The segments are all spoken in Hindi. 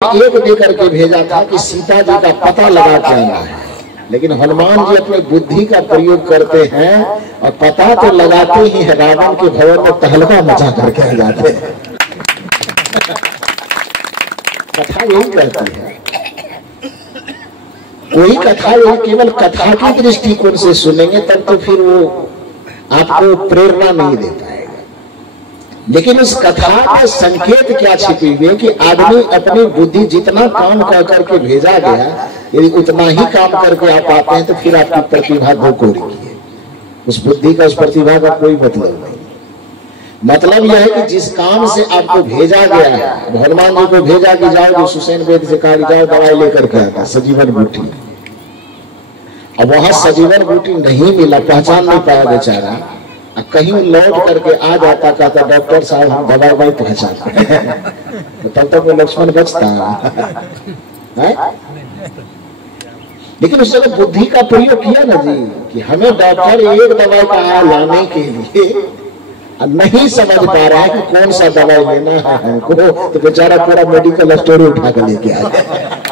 एक दे करके भेजा था कि सीता जी का पता लगा के आना है, लेकिन हनुमान जी अपनी बुद्धि का प्रयोग करते हैं और पता तो लगाते ही है, रावण के भवन में तहलका मचा करके आ जाते हैं। कथा यही कहती है, कोई कथा यही केवल कथा की दृष्टिकोण से सुनेंगे तब तो फिर वो आपको प्रेरणा नहीं दे पाएगा, लेकिन उस कथा में संकेत क्या छिपी हुई है कि आदमी अपनी बुद्धि जितना काम कर करके भेजा गया, यदि उतना ही काम करके आप आते हैं तो फिर आपकी प्रतिभा दो कोड़ी की है। उस बुद्धि का, उस प्रतिभा का कोई मतलब नहीं। मतलब यह है कि जिस काम से आपको भेजा गया है, हनुमान जी को भेजा कि जाओ जो सुसैन वेद से कहा जाओ दवाई लेकर के आया सजीवन बूटी। अब वहां सजीवन बूटी नहीं मिला, पहचान नहीं पाया बेचारा, कहीं लौट करके आ जाता, कहता डॉक्टर साहब हम दवाई नहीं पहचानते, तब तक वो लक्ष्मण बचता है। लेकिन उसने तो बुद्धि का प्रयोग किया ना जी, कि हमें डॉक्टर एक दवाई कहा लाने के लिए, नहीं समझ पा रहा है कि कौन सा दवाई लेना है हमको, तो बेचारा पूरा मेडिकल स्टोर उठा कर लेके आ गया।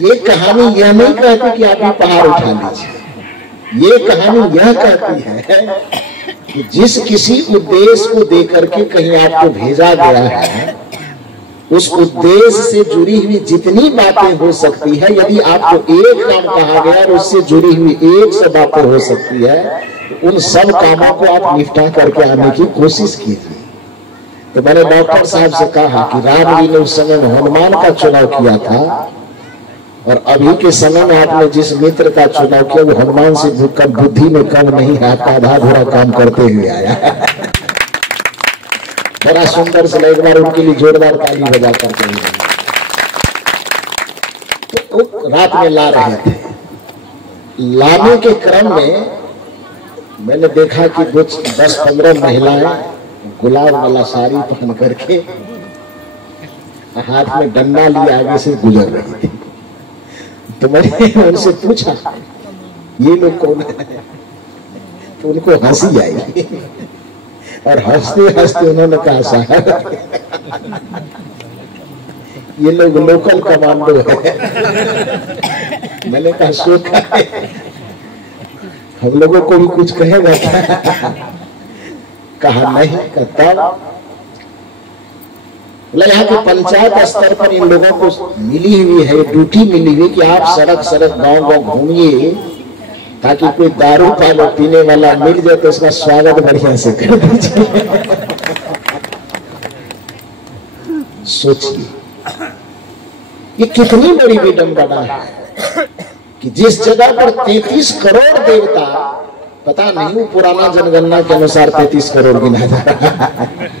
ये कहानी यह नहीं कहती कि आप ये पहाड़ उठा लीजिए, ये कहानी यह कहती है कि जिस किसी उद्देश्य को देकर के कहीं आपको भेजा गया है, उस उद्देश्य से जुड़ी हुई जितनी बातें हो सकती है, यदि आपको एक काम कहा गया और उससे जुड़ी हुई एक से बातें हो सकती है, तो उन सब कामों को आप निपटा करके आने की कोशिश कीजिए। तो मैंने डॉक्टर साहब से कहा कि राम जी ने उस समय में हनुमान का चुनाव किया था, और अभी के समय में आपने जिस मित्र का चुनाव किया वो हनुमान से बुद्धि में कम नहीं है, आपका आधा अधूरा काम करते हुए आया। बड़ा सुंदर से एक बार उनके लिए जोरदार ताली बजा करते हुए। तो रात में ला रहे थे, लाने के क्रम में मैंने देखा कि कुछ 10-15 महिलाएं गुलाब वाला साड़ी पहन करके हाथ में डंडा लिए आगे से गुजर रही थी। तो मैंने उनसे पूछा ये लोग कौन है, तो उनको हंसी आई और हंसते हंसते उन्होंने कहा साहब ये लोग लोकल कमांडो है। मैंने कहा सो हम लोगों को भी कुछ कहेगा क्या? कहा नहीं, कहता यहाँ के पंचायत स्तर पर इन लोगों को मिली हुई है, ड्यूटी मिली हुई कि आप सड़क सड़क गांव गांव घूमिए, ताकि कोई दारू पालो पीने वाला मिल जाए तो उसका स्वागत बढ़िया से कर दीजिए। सोचिए ये कितनी बड़ी विडंबना है कि जिस जगह पर 33 करोड़ देवता, पता नहीं वो पुराना जनगणना के अनुसार 33 करोड़ गिना जा रहा है,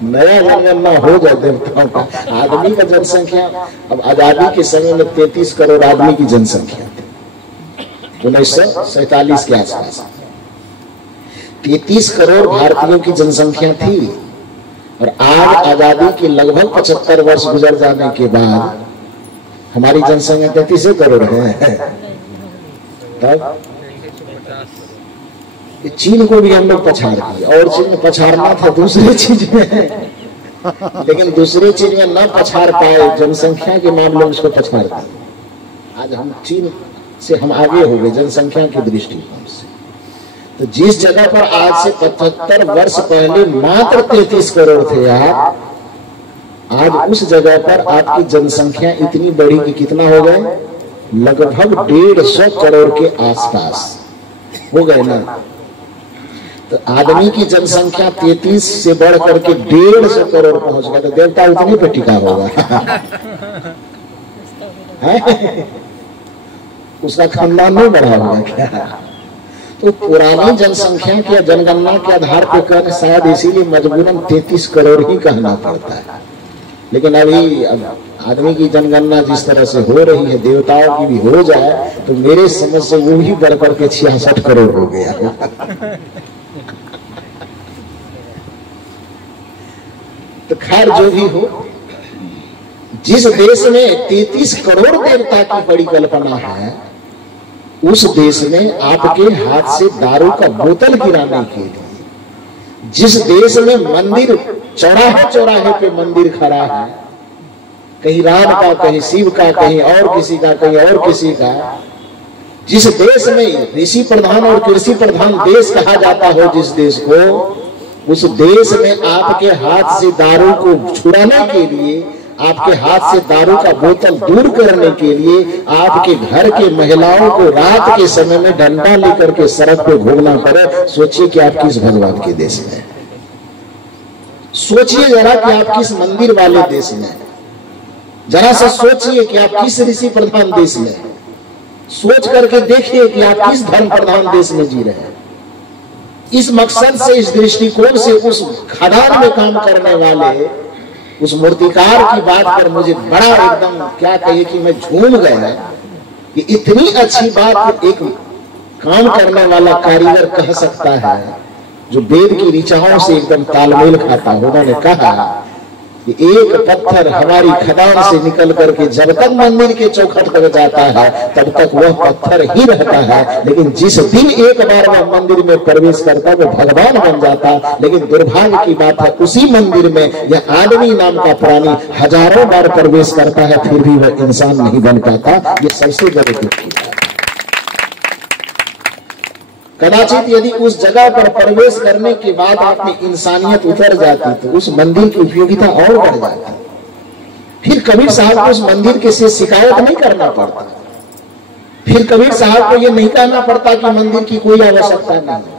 नया जनगणना हो जाए देवताओं का। आदमी का जनसंख्या अब आजादी के समय में 33 करोड़ आदमी की जनसंख्या थी 1947 के आसपास। 33 करोड़ भारतीयों की जनसंख्या थी, और आज आजादी के लगभग 75 वर्ष गुजर जाने के बाद हमारी जनसंख्या 33 करोड़ है। तब चीन को भी हम लोग पछाड़ दिए, और चीन में पछाड़ना था दूसरी चीज में, लेकिन दूसरी चीज में न पछाड़ पाए, जनसंख्या के मामले में उसको पछाड़ दिए। आज हम चीन से हम आगे हो गए जनसंख्या की दृष्टिकोण से। तो जिस जगह पर आज से 75 वर्ष पहले मात्र 33 करोड़ थे आप, आज उस जगह पर आपकी जनसंख्या इतनी बड़ी कि कितना हो गए, लगभग 150 करोड़ के आसपास हो गए ना। तो आदमी की जनसंख्या 33 से बढ़ करके 150 करोड़ पहुंच गया, तो देवता उतनी पे टिका होगा। उसका खानदान नहीं बढ़ा होगा क्या? तो पुरानी जनसंख्या की जनगणना के आधार पर कहने शायद इसीलिए मजबूरन 33 करोड़ ही कहना पड़ता है। लेकिन अभी आदमी की जनगणना जिस तरह से हो रही है, देवताओं की भी हो जाए तो मेरे समझ से वो ही बढ़ करके 66 करोड़ हो गया। तो खैर जो भी हो, जिस देश में 33 करोड़ देवता की बड़ी कल्पना है, उस देश में आपके हाथ से दारू का बोतल गिराने के लिए जिस देश में मंदिर चौराहे चौराहे पे मंदिर खड़ा है, कहीं राम का, कहीं शिव का, कहीं और किसी का, कहीं और किसी का, जिस देश में ऋषि प्रधान और कृषि प्रधान देश कहा जाता हो जिस देश को, उस देश में आपके हाथ से दारू को छुड़ाने के लिए, आपके हाथ से दारू का बोतल दूर करने के लिए आपके घर के महिलाओं को रात के समय में डंडा लेकर के सड़क पे घूमना पड़े। सोचिए कि आप किस भगवान के देश में, सोचिए जरा कि आप किस मंदिर वाले देश में, जरा सा सोचिए कि आप किस ऋषि प्रधान देश में, सोच करके देखिए कि आप किस धर्म प्रधान देश में जी रहे हैं। इस मकसद से, इस दृष्टिकोण से उस खदान में काम करने वाले उस मूर्तिकार की बात पर मुझे बड़ा एकदम क्या कहिए कि मैं झूम गया कि इतनी अच्छी बात एक काम करने वाला कारीगर कह सकता है जो वेद की ऋचाओं से एकदम तालमेल खाता। उन्होंने कहा कि एक पत्थर हमारी खदान से निकल करके जब तक मंदिर के चौखट तक जाता है तब तक वह पत्थर ही रहता है, लेकिन जिस दिन एक बार वह मंदिर में प्रवेश करता वो भगवान बन जाता। लेकिन दुर्भाग्य की बात है उसी मंदिर में यह आदमी नाम का प्राणी हजारों बार प्रवेश करता है, फिर भी वह इंसान नहीं बन पाता। ये सबसे बड़े दुख की बात। कदाचित यदि उस जगह पर प्रवेश करने के बाद आप में इंसानियत उतर जाती तो उस मंदिर की उपयोगिता और बढ़ जाती। फिर कबीर साहब को उस मंदिर के से शिकायत नहीं करना पड़ता, फिर कबीर साहब को यह नहीं कहना पड़ता कि मंदिर की कोई आवश्यकता नहीं।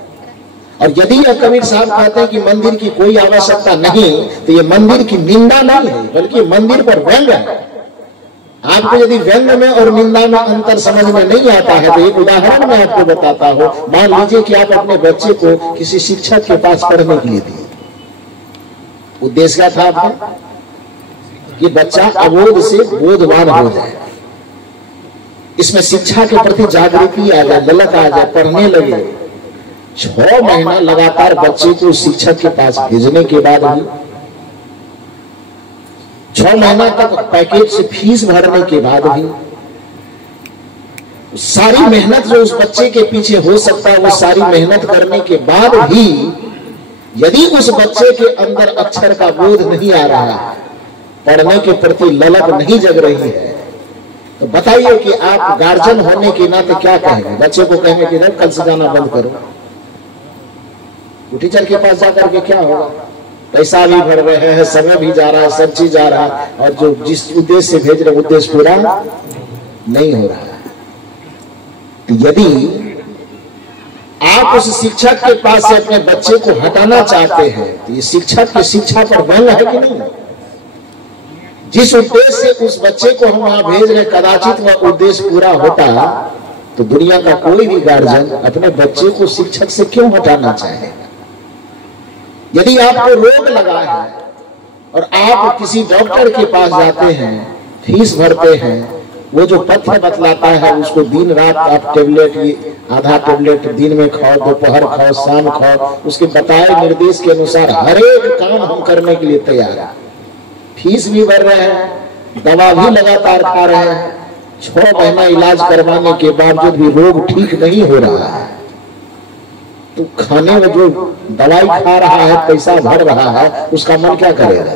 और यदि यह कबीर साहब कहते हैं कि मंदिर की कोई आवश्यकता नहीं तो ये मंदिर की निंदा नहीं है बल्कि मंदिर पर व्यंग है। आपको यदि व्यंग में और निंदा में अंतर समझ में नहीं आता है तो एक उदाहरण मैं आपको बताता हूं। मान लीजिए कि आप अपने बच्चे को किसी शिक्षक के पास पढ़ने के लिए दिए, उद्देश्य क्या था आपका कि बच्चा अबोध से बोधवान हो जाए, इसमें शिक्षा के प्रति जागृति आ जाए, ललक आ जाए, पढ़ने लगे। 6 महीना लगातार बच्चे को शिक्षक के पास भेजने के बाद भी 6 महीना तक पैकेज से फीस भरने के बाद भी सारी मेहनत जो उस बच्चे के पीछे हो सकता है वो सारी मेहनत करने के बाद भी यदि उस बच्चे के अंदर अक्षर का बोध नहीं आ रहा है, पढ़ने के प्रति ललक नहीं जग रही है, तो बताइए कि आप गार्जियन होने के नाते क्या कहेंगे? बच्चे को कहेंगे कि नहीं कल से जाना बंद करो। टीचर के पास जाकर के क्या होगा? पैसा भी भर रहे हैं, समय भी जा रहा है, सब चीज जा रहा है, और जो जिस उद्देश्य से भेज रहे उद्देश्य पूरा नहीं हो रहा है। तो यदि आप उस शिक्षक के पास से अपने बच्चे को हटाना चाहते हैं तो ये शिक्षक की शिक्षा पर व्यंग है कि नहीं? जिस उद्देश्य से उस बच्चे को हम वहां भेज रहे कदाचित वह उद्देश्य पूरा होता तो दुनिया का कोई भी गार्जियन अपने बच्चे को शिक्षक से क्यों हटाना चाहेगा? यदि आपको रोग लगा है और आप किसी डॉक्टर के पास जाते हैं, फीस भरते हैं, वो जो पथ्य बतलाता है उसको दिन रात आप टेबलेट, ये आधा टेबलेट दिन में खाओ, दोपहर खाओ, शाम खाओ, उसके बताए निर्देश के अनुसार हर एक काम हम करने के लिए तैयार हैं। फीस भी भर रहे हैं, दवा भी लगातार खा रहे हैं, 6 महीना इलाज करवाने के बावजूद भी रोग ठीक नहीं हो रहा है, तो खाने में जो दवाई खा रहा है, पैसा भर रहा है, उसका मन क्या करेगा?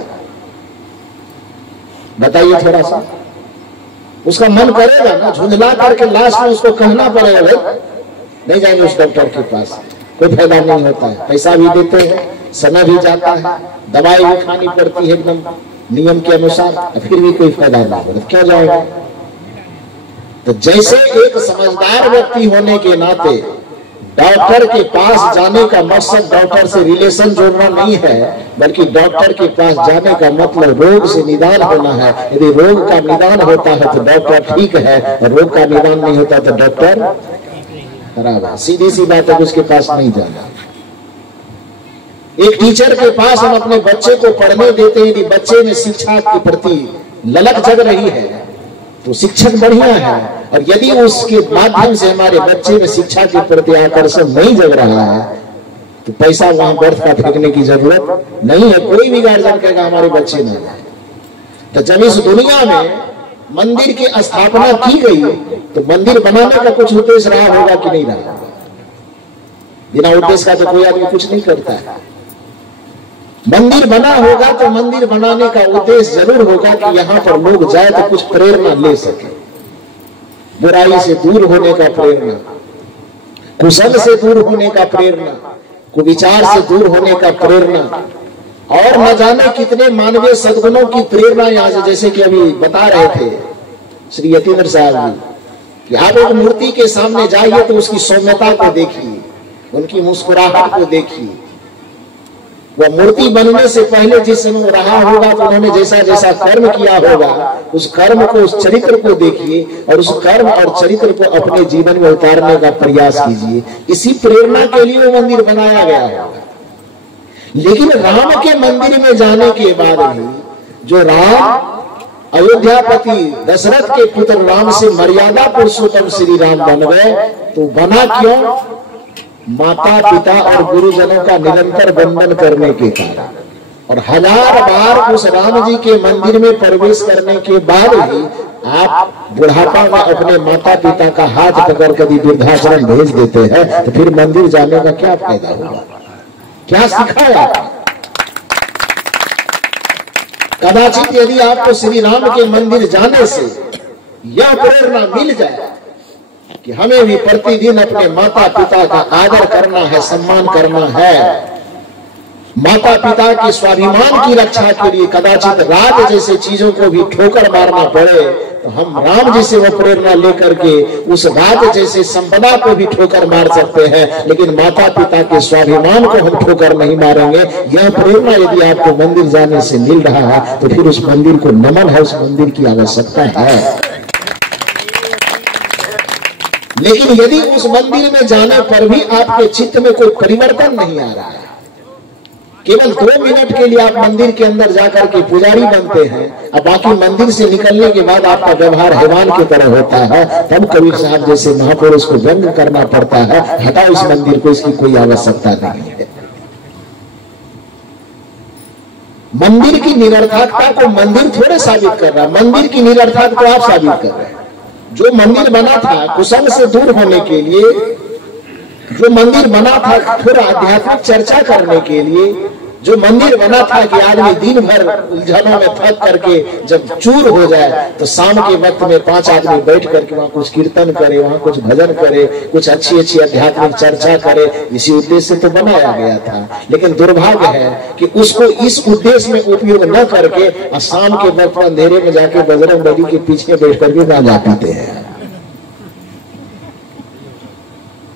बताइए थोड़ा सा। उसका मन करेगा ना, झुंझला करके लास्ट में उसको कहना पड़ेगा भाई नहीं जाएंगे उस डॉक्टर के पास, कोई फायदा नहीं होता है, पैसा भी देते हैं, समय भी जाता है, दवाई भी खानी पड़ती है एकदम नियम के अनुसार, फिर भी कोई फायदा नहीं होता, क्यों जाएगा? तो जैसे एक समझदार व्यक्ति होने के नाते डॉक्टर के पास जाने का मकसद डॉक्टर से रिलेशन जोड़ना नहीं है, बल्कि डॉक्टर के पास जाने का मतलब रोग से निदान होना है। यदि रोग का निदान होता है तो डॉक्टर ठीक है, और रोग का निदान नहीं होता तो डॉक्टर खराब है। सीधी सी बात है, उसके पास नहीं जाना। एक टीचर के पास हम अपने बच्चे को पढ़ने देते हैं, यदि बच्चे में शिक्षा के प्रति ललक जग रही है तो शिक्षक बढ़िया है, और यदि उसके माध्यम से हमारे बच्चे में शिक्षा के प्रति आकर्षण नहीं जग रहा है तो पैसा वहां व्यर्थ का फेंकने की जरूरत नहीं है। कोई भी गार्जियन कहेगा हमारे बच्चे नहीं जाए। तो जब इस दुनिया में मंदिर की स्थापना की गई तो मंदिर बनाने का कुछ उद्देश्य रहा होगा कि नहीं रहा? बिना उद्देश्य का तो कोई आदमी कुछ नहीं करता है। मंदिर बना होगा तो मंदिर बनाने का उद्देश्य जरूर होगा कि यहाँ पर लोग जाए तो कुछ प्रेरणा ले सके, बुराई से दूर होने का प्रेरणा, कुशल से दूर होने का प्रेरणा, कुविचार से दूर होने का प्रेरणा, और न जाने कितने मानवीय सद्गुणों की प्रेरणा यहाँ से, जैसे कि अभी बता रहे थे श्री यतीन्द्र साहब जी कि आप एक मूर्ति के सामने जाइए तो उसकी सौम्यता को देखिए, उनकी मुस्कुराहट को देखिए। वह मूर्ति बनने से पहले जिस समय रहा होगा तो उन्होंने जैसा जैसा कर्म किया होगा उस कर्म को, उस चरित्र को देखिए और उस कर्म और चरित्र को अपने जीवन में उतारने का प्रयास कीजिए। इसी प्रेरणा के लिए वो मंदिर बनाया गया होगा। लेकिन राम के मंदिर में जाने के बाद भी जो राम अयोध्यापति दशरथ के पुत्र राम से मर्यादा पुरुषोत्तम श्री राम बन गए, तो बना क्यों? माता पिता और गुरुजनों का निरंतर वंदन करने के कारण, और हजार बार उस राम जी के मंदिर में प्रवेश करने के बाद भी आप बुढ़ापा में अपने माता पिता का हाथ पकड़ कर वृद्धाश्रम भेज देते हैं, तो फिर मंदिर जाने का क्या फायदा होगा? क्या सिखाया? कदाचित यदि आपको श्री राम के मंदिर जाने से यह प्रेरणा मिल जाए कि हमें भी प्रतिदिन अपने माता पिता का आदर करना है, सम्मान करना है, माता पिता के स्वाभिमान की रक्षा के लिए कदाचित राज जैसे चीजों को भी ठोकर मारना पड़े, तो हम राम जी से वो प्रेरणा लेकर के उस राज जैसे संपदा को भी ठोकर मार सकते हैं, लेकिन माता पिता के स्वाभिमान को हम ठोकर नहीं मारेंगे। यह प्रेरणा यदि आपको मंदिर जाने से मिल रहा है तो फिर उस मंदिर को नमन है, उस मंदिर की आवश्यकता है। लेकिन यदि उस मंदिर में जाने पर भी आपके चित्त में कोई परिवर्तन नहीं आ रहा है, केवल 2 मिनट के लिए आप मंदिर के अंदर जाकर के पुजारी बनते हैं, अब बाकी मंदिर से निकलने के बाद आपका व्यवहार हैवान की तरह होता है, तब कबीर साहब जैसे महापुरुष को व्यंग करना पड़ता है, हटाओ इस मंदिर को, इसकी कोई आवश्यकता नहीं है। मंदिर की निरर्थकता को मंदिर थोड़े साबित कर रहा है, मंदिर की निरर्थकता को आप साबित कर रहे हैं। जो मंदिर बना था कुशल से दूर होने के लिए, जो मंदिर बना था थोड़ा आध्यात्मिक चर्चा करने के लिए, जो मंदिर बना था कि आदमी दिन भर उलझनों में थक करके जब चूर हो जाए तो शाम के वक्त में 5 आदमी बैठ करके वहां कुछ कीर्तन करे, वहां कुछ भजन करे, कुछ अच्छी अच्छी आध्यात्मिक चर्चा करे, इसी उद्देश्य से तो बनाया गया था। लेकिन दुर्भाग्य है कि उसको इस उद्देश्य में उपयोग न करके और शाम के वक्त अंधेरे में जाके बजरंगबली के पीछे बैठ करके गांजा पीते हैं।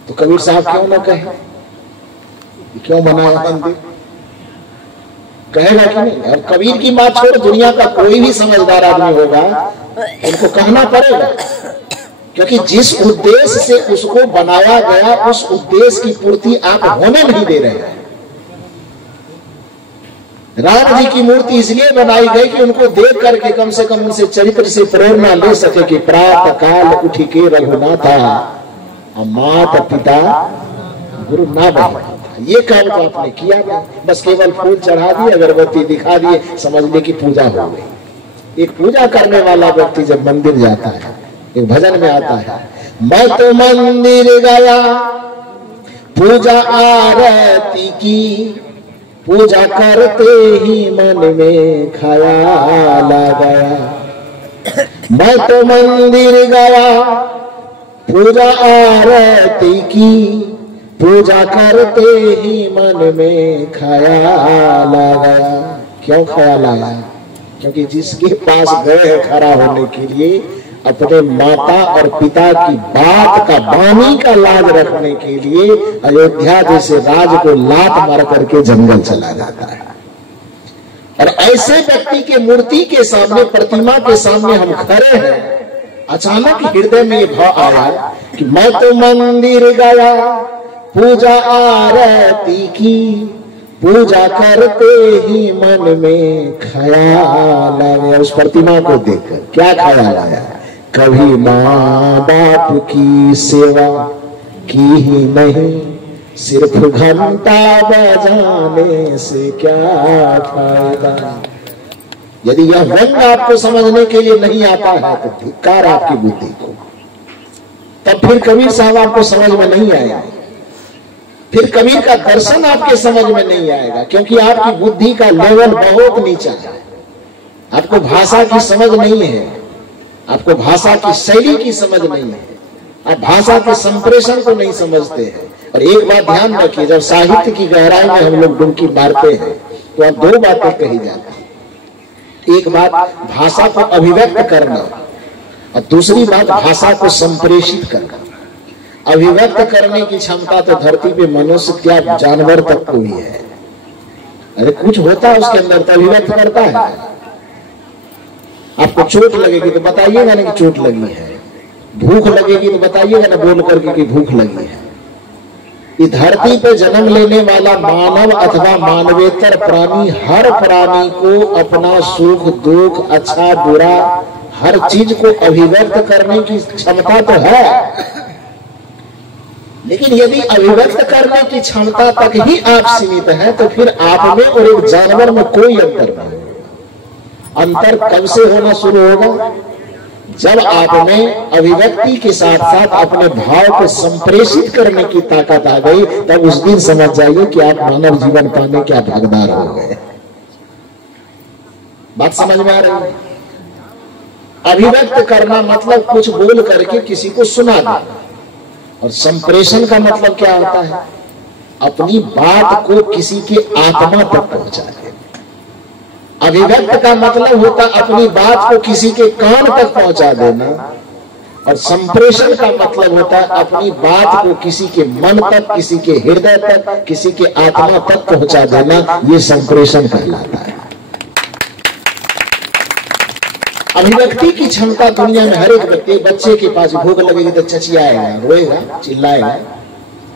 तो कबीर साहब क्यों न कहे, क्यों बनाया मंदिर? कहेगा कि नहीं? और कबीर की बात छोड़ दुनिया का कोई भी समझदार आदमी होगा उनको कहना पड़ेगा, क्योंकि जिस उद्देश्य से उसको बनाया गया उस उद्देश्य की पूर्ति आप होने नहीं दे रहे हैं। राम जी की मूर्ति इसलिए बनाई गई कि उनको देख करके कम से कम उनसे चरित्र से प्रेरणा ले सके कि प्रातः काल उठ के रघुनाथा माता पिता गुरु ना बने। ये काम तो आपने किया नहीं, बस केवल फूल चढ़ा दिए, अगरबत्ती दिखा दिए, समझ ले कि पूजा हो गई। एक पूजा करने वाला व्यक्ति जब मंदिर जाता है, एक भजन में आता है, मैं तो मंदिर गया पूजा आरती की, पूजा करते ही मन में ख्याल आ गया। मैं तो मंदिर गया पूजा आरती की, पूजा करते ही मन में ख्याल आ गया। क्यों ख्याल आया? क्योंकि जिसके पास गए खड़ा होने के लिए अपने माता और पिता की बात का, वाणी का लाज रखने के लिए अयोध्या जैसे राज को लात मार करके जंगल चला जाता है। और ऐसे व्यक्ति के मूर्ति के सामने, प्रतिमा के सामने हम खड़े हैं, अचानक हृदय में ये भाव आया कि मैं तो मंदिर गया पूजा आरती की, पूजा करते ही मन में ख्याल आया। उस प्रतिमा को देखकर क्या ख्याल आया? कभी माँ बाप की सेवा की ही नहीं, सिर्फ घंटा बजाने से क्या फायदा। यदि यह व्यंग आपको समझने के लिए नहीं आता है तो धिक्कार आपकी बुद्धि को, तब फिर कबीर साहब आपको समझ में नहीं आएगा। फिर कबीर का दर्शन आपके समझ में नहीं आएगा, क्योंकि आपकी बुद्धि का लेवल बहुत नीचा है। आपको भाषा की समझ नहीं है, आपको भाषा की शैली की समझ नहीं है, आप भाषा के संप्रेषण को नहीं समझते हैं। और एक बात ध्यान रखिए, जब साहित्य की गहराई में हम लोग डुबकी मारते हैं तो अब दो बातें कही जाती हैं। एक बात भाषा को अभिव्यक्त करना और दूसरी बात भाषा को संप्रेषित करना। अभिव्यक्त करने की क्षमता तो धरती पे मनुष्य क्या जानवर तक को भी है। अरे कुछ होता है उसके अंदर तो अभिव्यक्त करता है। आपको चोट लगेगी तो बताइएगा ना कि चोट लगी है, भूख लगेगी तो बताइएगा ना बोल करके कि भूख लगी है। इस धरती पे जन्म लेने वाला मानव अथवा मानवेतर प्राणी, हर प्राणी को अपना सुख दुख अच्छा बुरा हर चीज को अभिव्यक्त करने की क्षमता तो है, लेकिन यदि अभिव्यक्त करने की क्षमता तक ही आप सीमित हैं तो फिर आप में और एक जानवर में कोई अंतर नहीं। अंतर कब से होना शुरू होगा? जब आप में अभिव्यक्ति के साथ साथ अपने भाव को संप्रेषित करने की ताकत आ गई, तब उस दिन समझ जाइए कि आप मानव जीवन पाने के आप हकदार हो गए। बात समझ में आ रही है? अभिव्यक्त करना मतलब कुछ बोल करके किसी को सुना देना, और संप्रेषण का मतलब क्या होता है? अपनी बात को किसी के आत्मा तक पहुंचा देना। अभिव्यक्त का मतलब होता अपनी बात को किसी के कान तक पहुंचा देना, और संप्रेषण का मतलब होता है अपनी बात को किसी के मन तक, किसी के हृदय तक, किसी के आत्मा तक पहुंचा देना। ये संप्रेषण कहलाता है। अभिव्यक्ति की क्षमता दुनिया में हर एक व्यक्ति, बच्चे के पास भूख लगेगी तो चचियाएगा, रोएगा, चिल्लाएगा,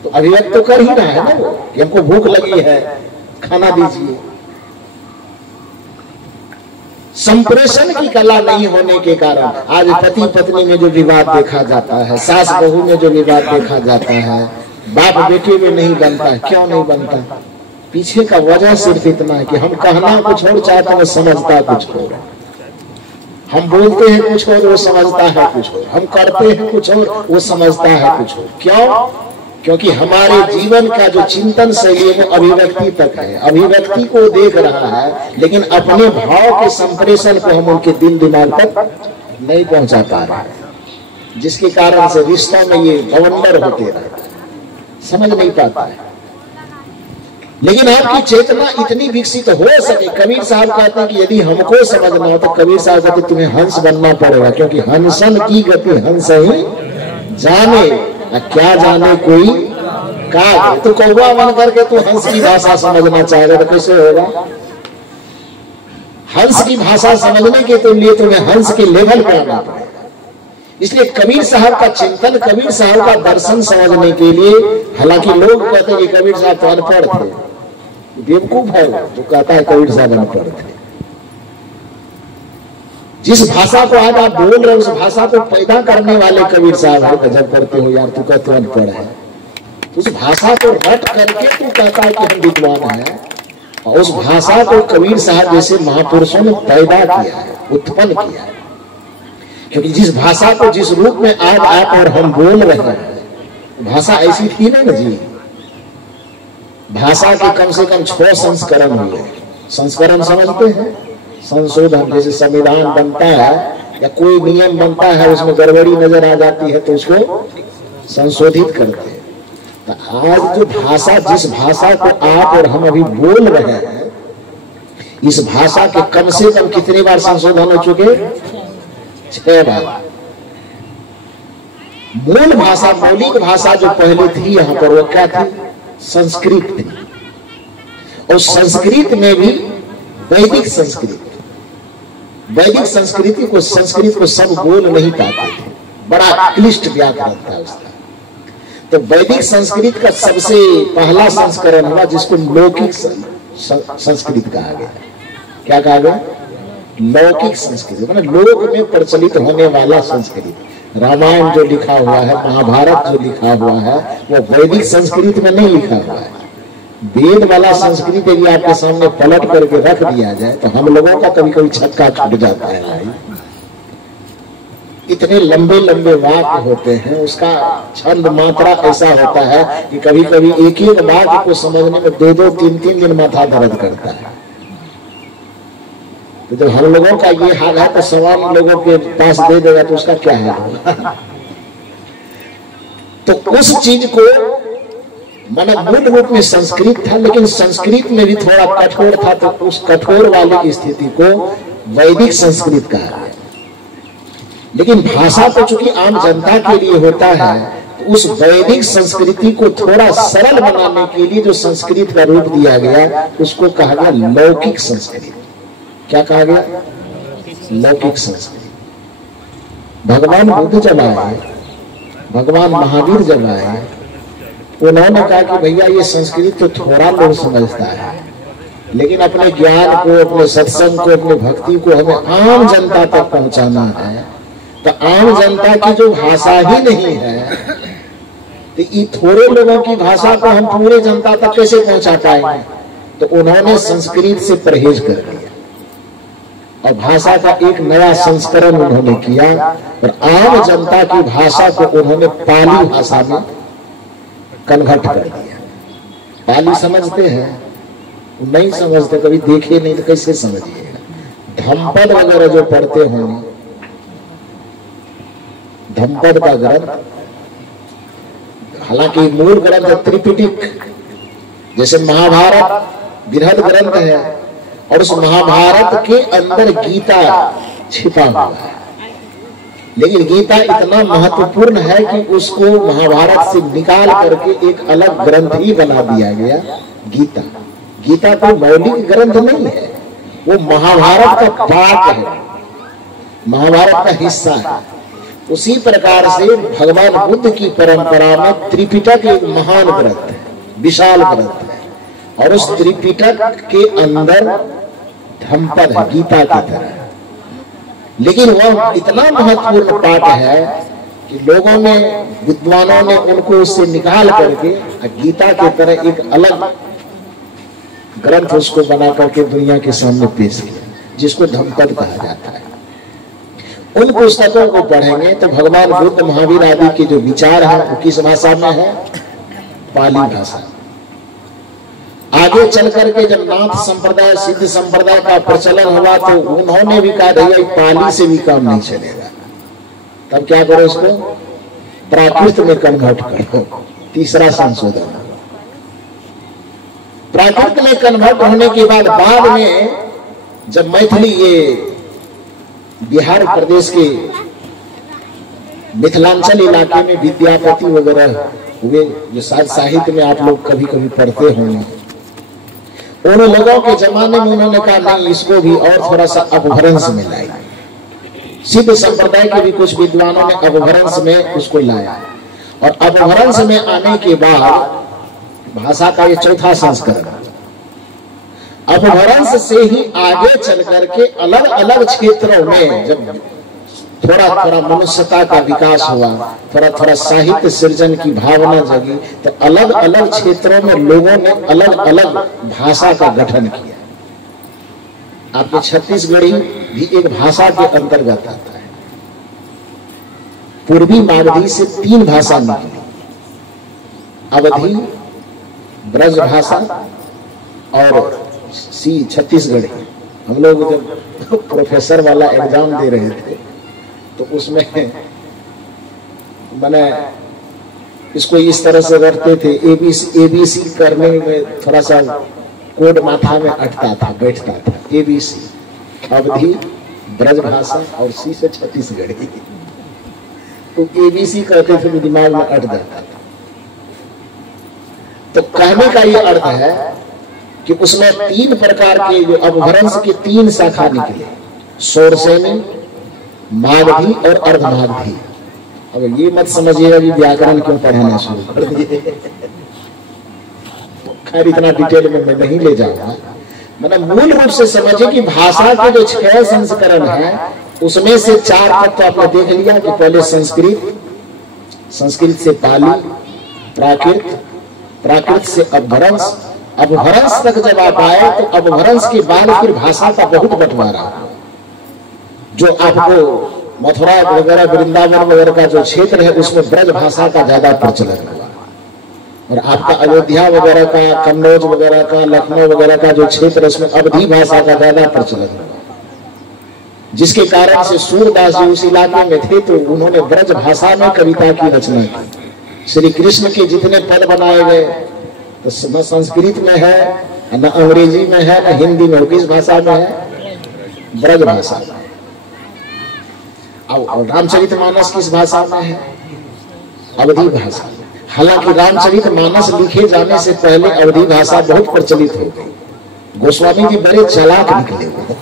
तो अभिव्यक्त तो कर ही रहा है ना वो कि हमको भूख लगी है, खाना दीजिए। संप्रेषण की कला नहीं होने के कारण आज पति पत्नी में जो विवाद देखा जाता है, सास बहू में जो विवाद देखा जाता है, बाप बेटे में नहीं बनता है। क्यों नहीं बनता? पीछे का वजह सिर्फ इतना है कि हम कहना कुछ और चाहते हैं, समझता कुछ और। हम बोलते हैं कुछ और, वो समझता है कुछ और। हम करते हैं कुछ और, वो समझता है कुछ और। क्यों? क्योंकि हमारे जीवन का जो चिंतन शैली है वो अभिव्यक्ति तक है। अभिव्यक्ति को देख रहा है, लेकिन अपने भाव के संप्रेषण को हम उनके दिल दिमाग तक नहीं पहुंचा पा रहे हैं, जिसके कारण से रिश्तों में ये बवंडर होते रहते, समझ नहीं पाता है। लेकिन आपकी चेतना इतनी विकसित हो सके। कबीर साहब कहते हैं कि यदि हमको समझना हो तो कबीर साहब कहते तुम्हें हंस बनना पड़ेगा, क्योंकि हंसन की गति हंस ही जाने, क्या जाने कोई का। तो कौवा बन करके तू हंस की भाषा समझना चाहेगा तो कैसे होगा? हंस की भाषा समझने के तो लिए तुम्हें हंस के लेवल पर आना पड़ेगा। इसलिए कबीर साहब का चिंतन, कबीर साहब का दर्शन समझने के लिए, हालांकि लोग कहते हैं कि कबीर साहब तो अनपढ़ थे, बेवकूफ है जो कहता है कबीर साहब अनपढ़ थे। जिस भाषा को आज आप बोल रहे हो उस भाषा को पैदा करने वाले कबीर साहब है। गजब करते हो यार, तू कहते अनपढ़ है। उस भाषा को रट करके तू कहता है कि हम विद्वान हैं, और उस भाषा को कबीर साहब जैसे महापुरुषों ने पैदा किया है, उत्पन्न किया है। क्योंकि जिस भाषा को जिस रूप में आज आप और हम बोल रहे हैं, भाषा ऐसी थी ना जी। भाषा के कम से कम 6 संस्करण हुए। संस्करण समझते हैं? संशोधन, जैसे संविधान बनता है या कोई नियम बनता है, उसमें गड़बड़ी नजर आ जाती है तो उसको संशोधित करते हैं। तो आज जो भाषा, जिस भाषा को आप और हम अभी बोल रहे हैं, इस भाषा के कम से कम कितनी बार संशोधन हो चुके? 6 बार। मूल भाषा, मौलिक भाषा जो पहले थी यहाँ पर, वो क्या थी? संस्कृत थी। और संस्कृत में भी वैदिक संस्कृत, वैदिक संस्कृति को, संस्कृत को सब बोल नहीं पाते थे, बड़ा क्लिष्ट व्याकरण था उसका। तो वैदिक संस्कृत का सबसे पहला संस्करण हुआ जिसको लौकिक संस्कृत कहा गया। क्या कहा गया? लौकिक संस्कृत, मतलब लोक में प्रचलित होने वाला संस्कृत। रामायण जो लिखा हुआ है, महाभारत जो लिखा हुआ है, वो वैदिक संस्कृत में नहीं लिखा हुआ है। वेद वाला संस्कृत यदि आपके सामने पलट करके रख दिया जाए तो हम लोगों का कभी कभी छक्का छूट जाता है भाई। इतने लंबे लंबे वाक्य होते हैं, उसका छंद मात्रा ऐसा होता है कि कभी कभी एक एक वाक्य को समझने में 2-2, 3-3 दिन माथा दर्द करता है। तो जब हम लोगों का ये हाल है तो सवाल लोगों के पास दे देगा तो उसका क्या हाल होगा। तो उस चीज को माना मूल रूप में संस्कृत था, लेकिन संस्कृत में भी थोड़ा कठोर था, तो उस कठोर वाली स्थिति को वैदिक संस्कृत कहा गया। लेकिन भाषा तो चूंकि आम जनता के लिए होता है, तो उस वैदिक संस्कृति को थोड़ा सरल बनाने के लिए जो संस्कृत का रूप दिया गया उसको कहा गया लौकिक संस्कृत। क्या कहा गया? लौकिक संस्कृत। भगवान बुद्ध जब आए, भगवान महावीर जब आए, उन्होंने कहा कि भैया ये संस्कृत तो थोड़ा लोग समझता है, लेकिन अपने ज्ञान को, अपने सत्संग को, अपनी भक्ति को हमें आम जनता तक पहुंचाना है। तो आम जनता की जो भाषा ही नहीं है, तो ये थोड़े लोगों की भाषा को हम पूरे जनता तक कैसे पहुंचा पाएंगे? तो उन्होंने संस्कृत से परहेज कर दिया और भाषा का एक नया संस्करण उन्होंने किया और आम जनता की भाषा को उन्होंने पाली भाषा में कन्वर्ट कर दिया। पाली समझते हैं? नहीं समझते, कभी देखे नहीं तो कैसे समझिएगा। धम्पद वगैरह जो पढ़ते होंगे, धम्पद का ग्रंथ, हालांकि मूल ग्रंथ त्रिपिटक, जैसे महाभारत बृहद ग्रंथ है और उस महाभारत के अंदर गीता छिपा हुआ है, लेकिन गीता इतना महत्वपूर्ण है कि उसको महाभारत से निकाल करके एक अलग ग्रंथ ही बना दिया गया, गीता। गीता तो मौलिक ग्रंथ नहीं है, वो महाभारत का पार्ट है, महाभारत का हिस्सा है। उसी प्रकार से भगवान बुद्ध की परंपरा में त्रिपिटक एक महान ग्रंथ है, विशाल ग्रंथ है, और उस त्रिपिटक के अंदर धम्पद है गीता की तरह। लेकिन वह इतना महत्वपूर्ण पाठ है कि लोगों ने, विद्वानों ने उनको उससे निकाल करके गीता की तरह एक अलग ग्रंथ उसको बना करके दुनिया के सामने पेश किया, जिसको धम्पद कहा जाता है। उन पुस्तकों को पढ़ेंगे तो भगवान बुद्ध, महावीर आदि के जो विचार है वो किस भाषा में है? पाली भाषा। आगे चल करके जब नाथ संप्रदाय, सिद्ध संप्रदाय का प्रचलन हुआ तो उन्होंने भी कहा भैया पाली से भी काम नहीं चलेगा, तब क्या करो, इसको प्राकृत में कन्वर्ट करो। तीसरा संशोधन, प्राकृत में कन्वर्ट होने के बाद में जब मैथिली, ये बिहार प्रदेश के मिथिलांचल इलाके में विद्यापति वगैरह हुए, जो शायद साहित्य में आप लोग कभी कभी पढ़ते होंगे, उन लोगों के जमाने में उन्होंने कहा नहीं, इसको भी और थोड़ा सा अपभ्रंश में लाई। सिद्ध संप्रदाय के भी कुछ विद्वानों ने अपभ्रंश में उसको लाया, और अपभ्रंश में आने के बाद भाषा का ये चौथा संस्करण, अपभ्रंश से ही आगे चल करके अलग अलग क्षेत्रों में जब थोड़ा थोड़ा मनुष्यता का विकास हुआ, थोड़ा थोड़ा साहित्य सृजन की भावना जगी, तो अलग अलग क्षेत्रों में लोगों ने अलग अलग भाषा का गठन किया। आपके छत्तीसगढ़ी भी एक भाषा के अंतर्गत आता है। पूर्वी मागधी से 3 भाषा निकली, अवधी, ब्रज भाषा और छत्तीसगढ़ी। हम लोग जब प्रोफेसर वाला एग्जाम दे रहे थे तो उसमें मैंने इसको इस तरह से करते थे, एबीसी करने में थोड़ा सा कोड माथा में अटता था, बैठता था। एबीसी, अवधी, ब्रज भाषा और सी से छत्तीसगढ़ी। तो एबीसी कहते थे, दिमाग में अट जाता था। तो कहने का ये अर्थ है कि उसमें 3 प्रकार के जो अपभ्रंश के 3 शाखा निकले, शौरसेनी, मागधी और अर्धमागधी। अब ये मत समझिएगा कि व्याकरण क्यों पढ़ाना शुरू कर दिए, खैर इतना डिटेल में मैं नहीं ले जाऊंगा। मतलब मूल रूप से समझिए कि भाषा के जो 6 संस्करण है उसमें से 4 तक तो आपने देख लिया कि पहले संस्कृत, संस्कृत से पाली, प्राकृत, प्राकृत से अपभ्रंश, अपभ्रंश तक जब आप आए तो अपभ्रंश के बाद फिर भाषा का बहुत बंटवारा, जो आपको मथुरा वगैरह वृंदावन वगैरह का जो क्षेत्र है उसमें ब्रज भाषा का ज्यादा प्रचलन हुआ। और आपका अयोध्या वगैरह का, कन्नौज वगैरह का, लखनऊ वगैरह का जो क्षेत्र है उसमें अवधी भाषा का ज्यादा प्रचलन हुआ, जिसके कारण से सूरदास जी उस इलाके में थे तो उन्होंने ब्रज भाषा में कविता की रचना की। श्री कृष्ण के जितने पद बनाए गए तो न संस्कृत में है, न अंग्रेजी में है, न हिंदी में। किस भाषा में है? ब्रज भाषा में। और रामचरितमानस किस भाषा में है? अवधी भाषा। हालांकि रामचरितमानस लिखे जाने से पहले अवधी भाषा बहुत प्रचलित हो गई। गोस्वामी जी बड़े चालाक निकले हुए,